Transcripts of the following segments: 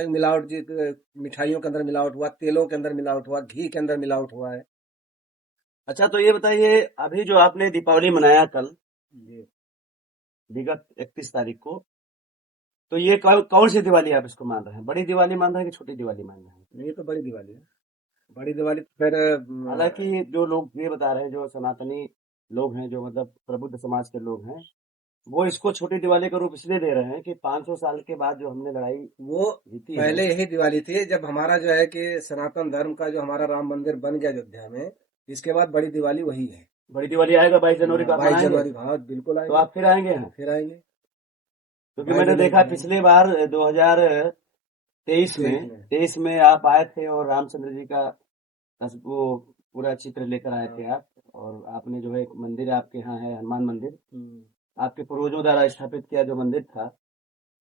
कहीं मिलावट जी मिठाइयों के अंदर मिलावट हुआ, तेलों के अंदर मिलावट हुआ, घी के अंदर मिलावट हुआ है। अच्छा, तो ये बताइए, अभी जो आपने दीपावली मनाया कल जी। विगत 31 तारीख को, तो ये कौन सी दिवाली आप इसको मान रहे हैं? बड़ी दिवाली मान रहे हैं कि छोटी दिवाली मान रहे हैं? ये तो बड़ी दिवाली है। बड़ी दिवाली तो फिर हालांकि जो लोग ये बता रहे हैं, जो सनातनी लोग हैं, जो मतलब प्रबुद्ध समाज के लोग हैं, वो इसको छोटी दिवाली का रूप इसलिए दे रहे हैं कि 500 साल के बाद जो हमने लड़ाई वो जीती है। पहले यही दिवाली थी जब हमारा जो है कि सनातन धर्म का जो हमारा राम मंदिर बन गया अयोध्या में, इसके बाद बड़ी दिवाली वही है। बड़ी दिवाली आएगा 22 जनवरी को, आप 22 मनाएंगे? जनवरी, हाँ बिल्कुल तो आएंगे। आप फिर आएंगे हैं? फिर आएंगे क्योंकि 22 मैंने जनवरी देखा को आएंगे। पिछली बार 2023 तेईस में में 23 में आप आए थे और रामचंद्र जी का वो पूरा चित्र लेकर आए थे आप, और आपने जो है एक मंदिर आपके यहाँ है, हनुमान मंदिर, आपके पूर्वजों द्वारा स्थापित किया जो मंदिर था,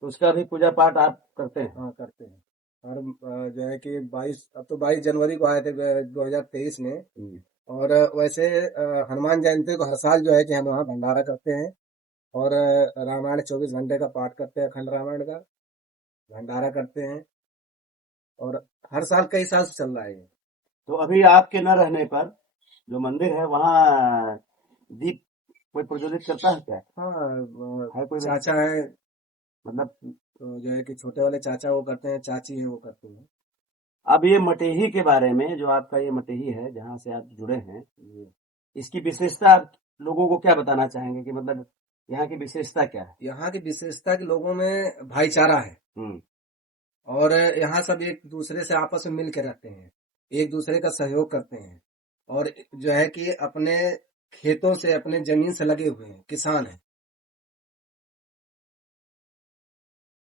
तो उसका भी पूजा पाठ आप करते हैं? हाँ करते हैं। और जो है कि 22, अब तो 22 जनवरी को आए थे 2023 में। और वैसे हनुमान जयंती को हर साल जो है कि हम वहाँ भंडारा करते हैं। और रामायण 24 घंटे का पाठ करते हैं, अखंड रामायण का भंडारा करते हैं। और हर साल कई साल से चल रहा है ये। तो अभी आपके न रहने पर जो मंदिर है वहाँ दीप कोई प्रज्वलित करता है क्या? हाँ है कोई चाचा है, मतलब? तो जो है कि छोटे वाले चाचा वो करते हैं, चाची है वो करती है। अब ये मटेही के बारे में, जो आपका ये मटेही है जहाँ से आप जुड़े हैं, इसकी विशेषता आप लोगों को क्या बताना चाहेंगे कि मतलब यहाँ की विशेषता क्या है? यहाँ की विशेषता के लोगों में भाईचारा है। और यहाँ सब एक दूसरे से आपस में मिल के रहते हैं, एक दूसरे का सहयोग करते हैं। और जो है कि अपने खेतों से, अपने जमीन से लगे हुए हैं, किसान हैं।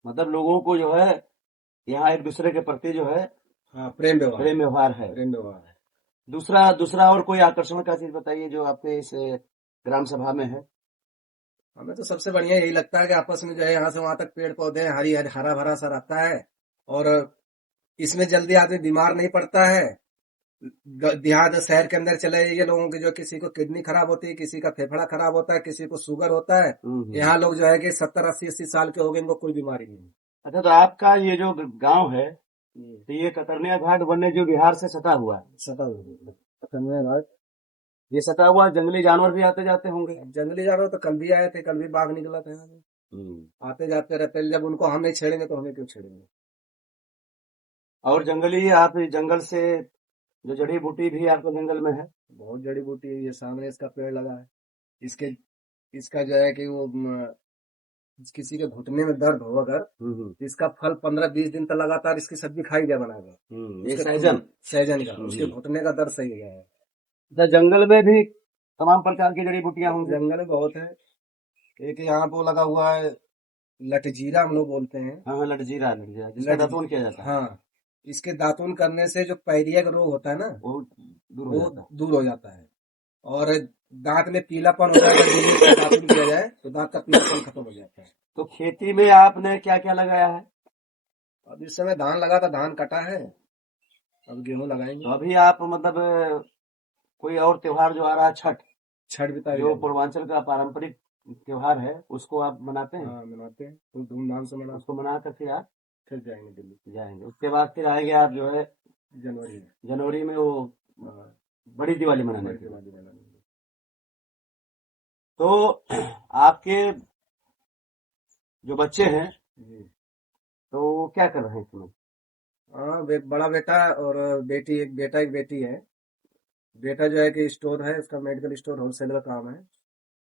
मतलब लोगों को जो है यहाँ एक दूसरे के प्रति जो है हाँ प्रेम व्यवहार, प्रेम व्यवहार है। प्रेम व्यवहार है। दूसरा दूसरा और कोई आकर्षण का चीज बताइए जो आपके इस ग्राम सभा में है। हमें तो सबसे बढ़िया यही लगता है कि आपस में जो है यहाँ से वहां तक पेड़ पौधे हैं, हरी हरी हरा भरा सा रहता है। और इसमें जल्दी आदमी बीमार नहीं पड़ता है। देहात शहर के अंदर चले जाइए, लोगों की जो किसी को किडनी खराब होती है, किसी का फेफड़ा खराब होता है, किसी को शुगर होता है। यहाँ लोग जो है कि 70 80 80 साल के हो गए, इनको कोई बीमारी नहीं है। अच्छा, तो आपका ये जो गांव है, तो ये कतरनिया घाट वन्य जीव विहार से सटा हुआ है? सता हुआ ये सटा हुआ जंगली जानवर भी आते जाते होंगे? जंगली जानवर तो कल भी आए थे, कल भी बाघ निकला था यहाँ से। आते जाते रहते हैं, जब उनको हम नहीं छेड़ेंगे तो हमें क्यों छेड़ेंगे। और जंगली आप जंगल से जो जड़ी बूटी भी आपको जंगल में है? बहुत जड़ी बूटी है, ये सामने इसका पेड़ लगा है। इसके इसका जो है कि वो किसी के घुटने में दर्द हो अगर, तो इसका फल 15 20 दिन तक लगातार इसकी सब्जी खाई जाए बनाकर। ये सहजन सहजन का उसके घुटने का दर्द सही हो गया है। अच्छा, जंगल में भी तमाम प्रकार की जड़ी बूटियां होंगी? जंगल में बहुत है। एक यहाँ पे वो लगा हुआ है, लटजीरा हम लोग बोलते हैं। हाँ हाँ, लटजीरा लटजीरा जिसका दातून किया जाता है। हाँ, इसके दातुन करने से जो पायरिया का रोग होता है ना, वो दूर हो वो जाता है। दूर हो जाता है। और दांत में पीलापन हो जाता है, यदि इसका दातुन किया जाए तो दांत का पीलापन खत्म हो जाता है। तो खेती में आपने क्या क्या लगाया है? अब इस समय धान लगा था, धान कटा है, अब गेहूं तो लगाएंगे। अभी आप मतलब कोई और त्योहार जो आ रहा है, छठ, छठ भी तैयारी जो है। पूर्वांचल का पारंपरिक त्योहार है, उसको आप मनाते हैं? हाँ मनाते हैं, खूब धूमधाम से मनाते उसको हैं। मनाकर फिर आप फिर जाएंगे दिल्ली जाएंगे, उसके बाद फिर आएंगे आप जो है जनवरी में। जनवरी में वो हाँ, बड़ी दिवाली मनाने बड़ी के लिए। दिवाली मनाएंगे। तो आपके जो बच्चे हैं, जी तो वो क्या कर रहे हैं इसमें? हाँ, बड़ा बेटा और बेटी, एक बेटा एक बेटी है। बेटा जो है कि स्टोर है, उसका मेडिकल स्टोर होलसेल का काम है।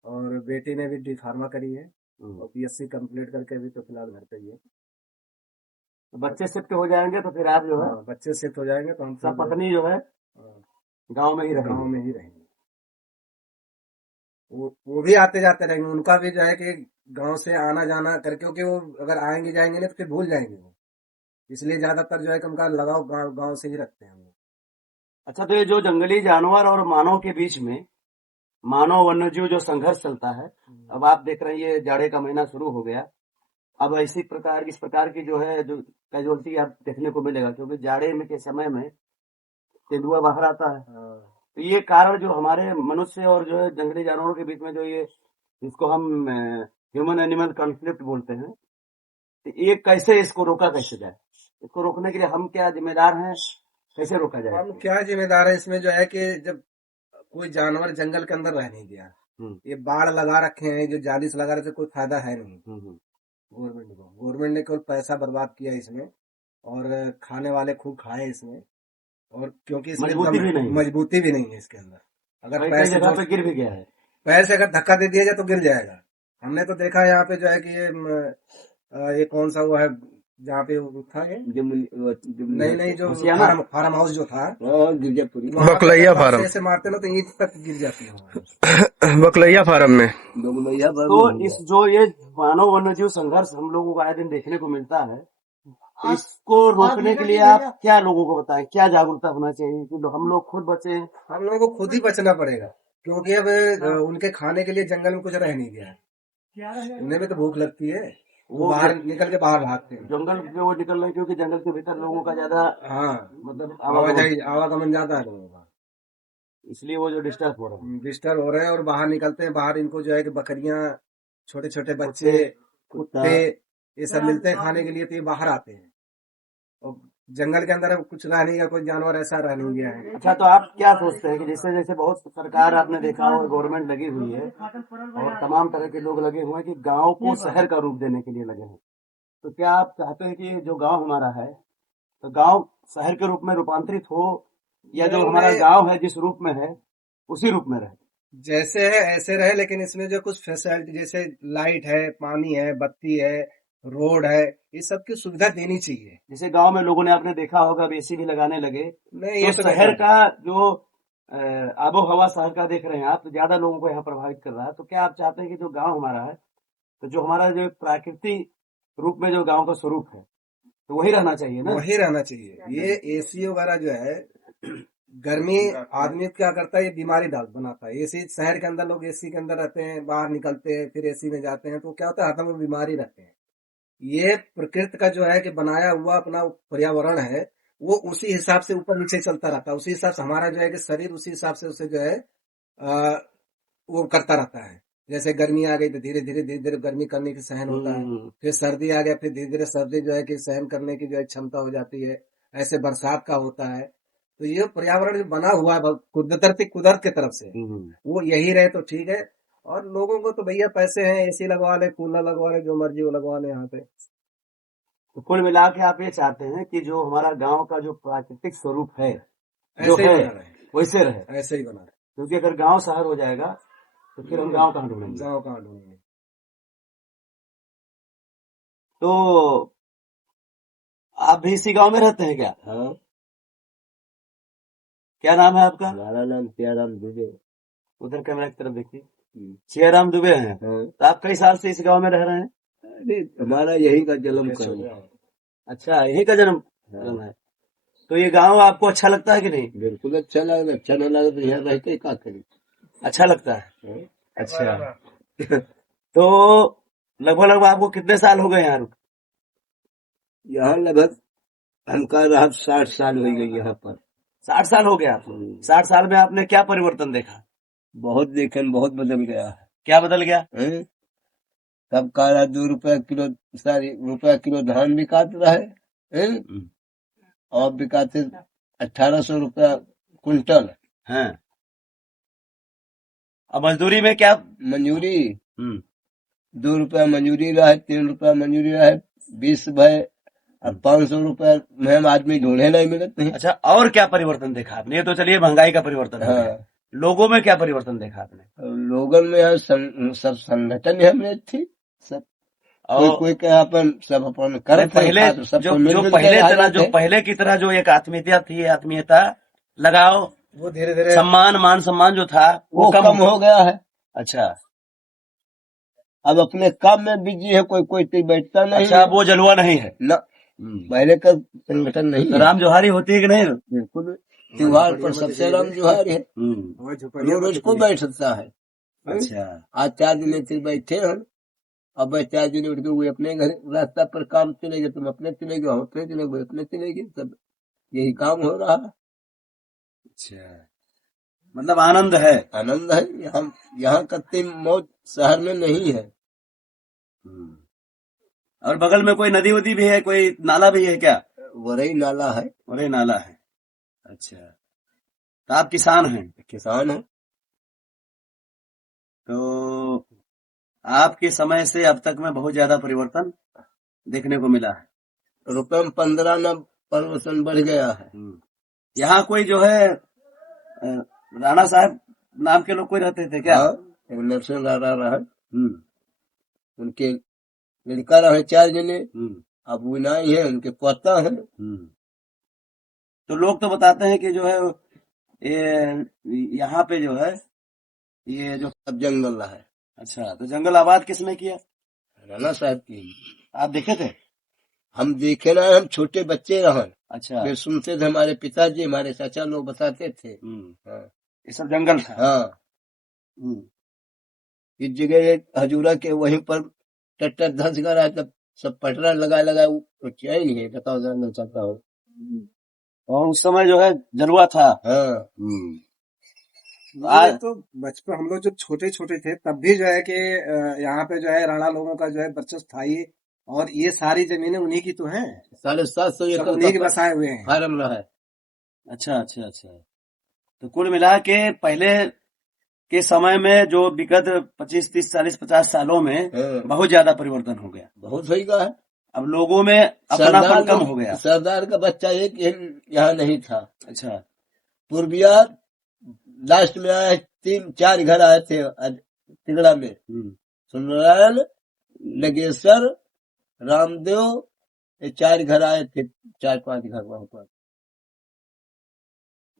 और बेटी ने भी डी फार्मा करी है और बीएससी कंप्लीट करके अभी तो फिलहाल घर पे ही है। तो बच्चे शिफ्ट हो जाएंगे तो फिर आप जो है, हाँ बच्चे शिफ्ट हो जाएंगे तो हम सब फिर पत्नी जो है गांव में ही गाँव रहेंगे। में ही रहेंगे। वो भी आते जाते रहेंगे, उनका भी जो है कि गांव से आना जाना कर, क्योंकि वो अगर आएंगे जाएंगे नहीं तो फिर भूल जाएंगे वो। इसलिए ज्यादातर जो है कि उनका लगाव गांव से ही रखते हैं हम लोग। अच्छा, तो ये जो जंगली जानवर और मानव के बीच में मानव वन्यजीव जो संघर्ष चलता है, अब आप देख रहे हैं ये जाड़े का महीना शुरू हो गया, अब इस प्रकार की जो है जो कैजुअलिटी आप देखने को मिलेगा, क्योंकि जाड़े में के समय में तेंदुआ बाहर आता है। तो ये कारण जो हमारे मनुष्य और जो है जंगली जानवरों के बीच में जो ये, जिसको हम ह्यूमन एनिमल कॉन्फ्लिक्ट बोलते हैं, तो ये कैसे इसको रोका कैसे जाए? इसको रोकने के लिए हम क्या जिम्मेदार हैं, कैसे रोका जाए? हम क्या जिम्मेदार है इसमें जो है कि जब कोई जानवर जंगल के अंदर रह नहीं गया, ये बाड़ लगा रखे हैं, जो जाली से लगा रहे थे, कोई फायदा है नहीं गवर्नमेंट ने केवल पैसा बर्बाद किया इसमें, और खाने वाले खूब खाए इसमें, और क्योंकि इसमें मजबूती भी नहीं है इसके अंदर। अगर कई जगह पे गिर भी गया है, पैर से अगर धक्का दे दिया जाए तो गिर जाएगा। हमने तो देखा यहाँ पे जो है कि ये कौन सा वो है जहाँ पे वो था, ये नहीं जो फार्म हाउस जो था, बकलैया फार्म, ऐसे मारते ना तो ईंट तक गिर जाती है बकलैया फार्म में। तो इस जो ये मानव वन्यजीव संघर्ष हम लोगों को आए दिन देखने को मिलता है, इसको रोकने के लिए आप क्या लोगों को बताएं, क्या जागरूकता होना चाहिए कि हम लोग खुद बचे? हम लोगों को खुद ही बचना पड़ेगा, क्योंकि अब उनके खाने के लिए जंगल में कुछ रह नहीं गया है। उन्हें भी तो भूख लगती है, वो बाहर निकल के बाहर भागते हैं जंगल में, वो निकल रहे हैं क्योंकि जंगल के भीतर लोगों का ज्यादा मतलब आवागमन ज्यादा है लोगों का, इसलिए वो जो डिस्टर्ब हो रहे हैं और बाहर निकलते हैं। बाहर इनको जो है कि बकरियां, छोटे छोटे बच्चे, कुत्ते, ये सब मिलते हैं खाने के लिए, तो ये बाहर आते हैं। और जंगल के अंदर कुछ रह नहीं गया, कोई जानवर ऐसा रह नहीं गया है। अच्छा, तो आप क्या सोचते हैं कि जैसे जैसे बहुत सरकार आपने देखा हो, गवर्नमेंट लगी हुई है और तमाम तरह के लोग लगे हुए हैं कि गांव को शहर का रूप देने के लिए लगे हैं, तो क्या आप चाहते हैं कि जो गांव हमारा है तो गांव शहर के रूप में रूपांतरित हो, या जो हमारा गांव है जिस रूप में है उसी रूप में रहे? जैसे है ऐसे रहे, लेकिन इसमें जो कुछ फैसिलिटी जैसे लाइट है, पानी है, बत्ती है, रोड है, ये सब की सुविधा देनी चाहिए। जैसे गांव में लोगों ने आपने देखा होगा एसी भी लगाने लगे, नहीं तो शहर का जो आबो हवा शहर का देख रहे हैं आप, तो ज्यादा लोगों को यहाँ प्रभावित कर रहा है। तो क्या आप चाहते हैं कि जो गांव हमारा है, तो जो हमारा जो प्राकृतिक रूप में जो गांव का स्वरूप है, तो वही रहना चाहिए ना? वही रहना चाहिए। ये एसी वगैरह जो है, गर्मी आदमी क्या करता है, ये बीमारी बनाता है। एसी शहर के अंदर लोग एसी के अंदर रहते हैं, बाहर निकलते हैं फिर एसी में जाते हैं, तो क्या होता है, हर समय बीमारी रहते हैं। ये प्रकृति का जो है कि बनाया हुआ अपना पर्यावरण है, वो उसी हिसाब से ऊपर नीचे चलता रहता है। उसी हिसाब से हमारा जो है कि शरीर उसी हिसाब से उसे जो है वो करता रहता है। जैसे गर्मी आ गई तो धीरे धीरे गर्मी करने की सहन होता है, फिर सर्दी आ गया, फिर धीरे धीरे सर्दी जो है कि सहन करने की जो है क्षमता हो जाती है। ऐसे बरसात का होता है। तो ये पर्यावरण जो बना हुआ है कुदरत की तरफ से, वो यही रहे तो ठीक है। और लोगों को तो भैया पैसे हैं, एसी लगवा ले, कूलर लगवा ले, जो मर्जी वो लगवा ले यहाँ पे। तो कुल मिला के आप ये चाहते हैं कि जो हमारा गांव का जो प्राकृतिक स्वरूप है जो है वैसे रहे, ऐसे ही बना रहे। क्योंकि अगर गांव शहर हो जाएगा तो फिर हम गांव कहाँ ढूंढेंगे? तो आप भी इसी गांव में रहते हैं क्या? हाँ। क्या नाम है आपका? हमारा नाम सियाराम दुबे। उधर कैमरा की तरफ देखिए। सियाराम दुबे हैं। हाँ। तो आप कई साल से इस गांव में रह रहे हैं? अरे हमारा यही का जन्म है। अच्छा, यही का जन्म है। तो ये गांव आपको अच्छा लगता है कि नहीं? बिल्कुल अच्छा लगा। अच्छा न लगा तो यहाँ रह के क्या करें? अच्छा लगता है। अच्छा तो लगभग आपको कितने साल हो गए यहाँ? यहाँ लगभग हमका रहा 60 साल हो गई यहाँ पर। 60 साल हो गया आपको? 60 साल में आपने क्या परिवर्तन देखा? बहुत देखे, बहुत बदल गया। क्या बदल गया? तब का रहा 2 रुपया किलो, रुपया किलो धान बिकाता है, और बिकाते 1800 रुपया कुंटल। हाँ। अब मजदूरी में क्या? मंजूरी 2 रुपया मंजूरी रहा, 3 रुपया मंजूरी रहा, 20 भय, अब 500 रुपया में आदमी ढूंढे नहीं मिलते। अच्छा, और क्या परिवर्तन देखा आपने? ये तो चलिए महंगाई का परिवर्तन है। हाँ। लोगों में क्या परिवर्तन देखा आपने? लोगों में यहाँ सब संगठन हमने थी, सब कोई क्या अपन सब अपन करे। पहले जो पहले की तरह जो एक आत्मीयता लगाओ, वो धीरे धीरे मान सम्मान जो था वो कम हो गया है। अच्छा, अब अपने काम में बिजी है, कोई बैठता नहीं। अच्छा, वो जलवा नहीं है ना, पहले का संगठन नहीं है। राम जोहारी होती है कि नहीं? बिल्कुल, त्योहार पर सबसे राम जोहारी है। रोज को बैठ सकता है। अच्छा, आज 4 दिन से बैठे हम, अब 4 दिन उठ के वो अपने घर रास्ता पर काम चलेंगे, तुम अपने चलेगे, हम अपने चलेंगे, अपने चलेंगे, सब यही काम हो रहा है। अच्छा, मतलब आनंद है। आनंद है। यहाँ कत्ती मौत शहर में नहीं है। और बगल में कोई नदी वदी भी है, कोई नाला भी है क्या? वरई नाला है। वरई नाला है। अच्छा, तो आप किसान हैं? किसान है। तो आपके समय से अब तक में बहुत ज्यादा परिवर्तन देखने को मिला है। रुपए में 15 न % बढ़ गया है। यहाँ कोई जो है राणा साहब नाम के लोग कोई रहते थे क्या? हाँ, एक नरसिंह राणा रहा। उनके लड़का रहे 4 जने। अब वो नहीं है, उनके पोता है। तो लोग तो बताते हैं कि जो है ये यहाँ पे जो है ये जो अब जंगल रहा है। अच्छा, तो जंगल आबाद किसने किया? राणा साहब की। आप देखे थे? हम देखे ना, हम छोटे बच्चे रहे। अच्छा, फिर सुनते थे, हमारे पिताजी हमारे चाचा लोग बताते थे। हाँ, ये सब जंगल था। हाँ। इस जगह हजूरा के वहीं पर ट्रैक्टर धंस गया, तब सब पटरा लगा तो क्या ही नहीं है, बताओ जानना चाहता हूँ। और उस समय जो है जलवा था। हाँ। आज तो बचपन हम लोग जब छोटे छोटे थे तब भी जो है कि यहाँ पे जो है राणा लोगों का जो है वर्चस्व था ही, और ये सारी जमीनें उन्हीं की तो हैं। 750 सब उन्हीं के बसाए हुए हैं। फार्म रहा है। अच्छा अच्छा अच्छा। तो कुल मिला के पहले के समय में जो विगत 25, 30, 40, 50 सालों में बहुत ज्यादा परिवर्तन हो गया। बहुत सही कहा है। अब लोगों में अपनापन कम हो गया। सरदार का बच्चा एक यहाँ नहीं था। अच्छा, पूर्विया लास्ट में आए 3-4 घर आए थे तिगड़ा में। सुनारायण, नगेश्वर, रामदेव, ये 4 घर आए थे, 4-5 घर वहां पर।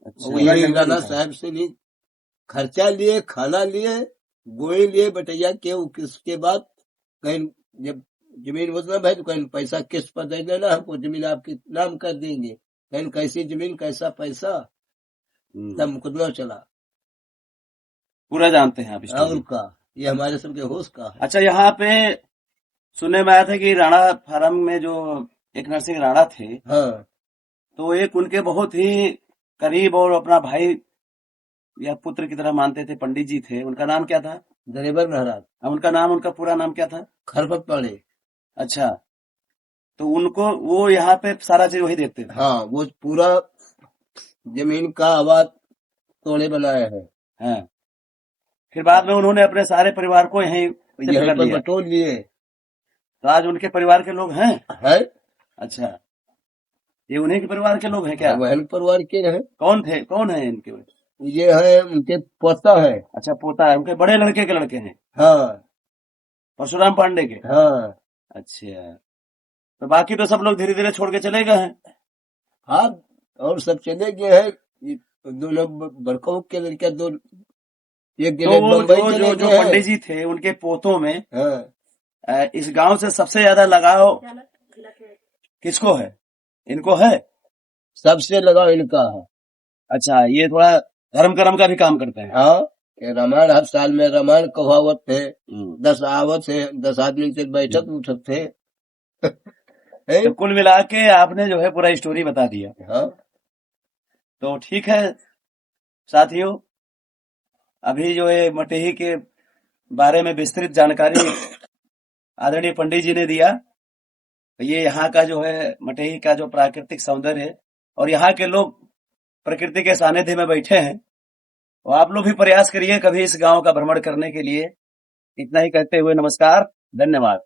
अच्छा, यही राणा साहब से नहीं खर्चा लिए, खाना लिए, गोई लिए बटैया के। उसके बाद कहीं जब जमीन उतना भाई तो कहीं पैसा किस्त पर दे देना, हमको जमीन आपके नाम कर देंगे। कहीं कैसी जमीन कैसा पैसा, तब मुकदमा चला। पूरा जानते हैं आप और का ये हमारे सबके होश का है। अच्छा, यहाँ पे सुनने में आया था कि राणा फार्म में जो एक नरसिंह राणा थे, हाँ, तो एक उनके बहुत ही करीब और अपना भाई या पुत्र की तरह मानते थे पंडित जी थे। उनका नाम क्या था? दरेबर महाराज। उनका नाम, उनका पूरा नाम क्या था? खरपत पड़े। अच्छा, तो उनको वो यहाँ पे सारा चीज वही देखते थे। हाँ, वो पूरा जमीन का आवाज तोड़े बनाया है। हाँ। फिर बाद में उन्होंने अपने सारे परिवार को यहीं पर बटोर लिए। तो आज उनके परिवार के लोग हैं? है। अच्छा, ये उन्हीं के परिवार के लोग हैं क्या? बहन परिवार के हैं। कौन है इनके? ये है उनके पोता है। अच्छा, पोता है, उनके बड़े लड़के के लड़के हैं। हाँ, परशुराम पांडे के। हाँ। अच्छा, तो बाकी तो सब लोग धीरे धीरे छोड़ के चले गए हैं। हाँ, और सब चले गए हैं। दोनों बड़कों के लड़के दो, एक तो वो जो पंडित जी थे उनके पोतों में इस गांव से सबसे ज्यादा लगाव किसको है? इनको है? सबसे लगाव इनका है। अच्छा, ये थोड़ा धर्म कर्म का भी काम करते हैं। हाँ, रामायण हर साल में रामायण कहावत थे। 10 आवत है, 10 आदमी से बैठक उठक थे। तो कुल मिला के आपने जो है पूरा स्टोरी बता दिया। हाँ, तो ठीक है साथियों, अभी जो है मटेही के बारे में विस्तृत जानकारी आदरणीय पंडित जी ने दिया। ये यहाँ का जो है मटेही का जो प्राकृतिक सौंदर्य है, और यहाँ के लोग प्रकृति के सानिध्य में बैठे हैं। तो आप लोग भी प्रयास करिए कभी इस गांव का भ्रमण करने के लिए। इतना ही कहते हुए नमस्कार, धन्यवाद।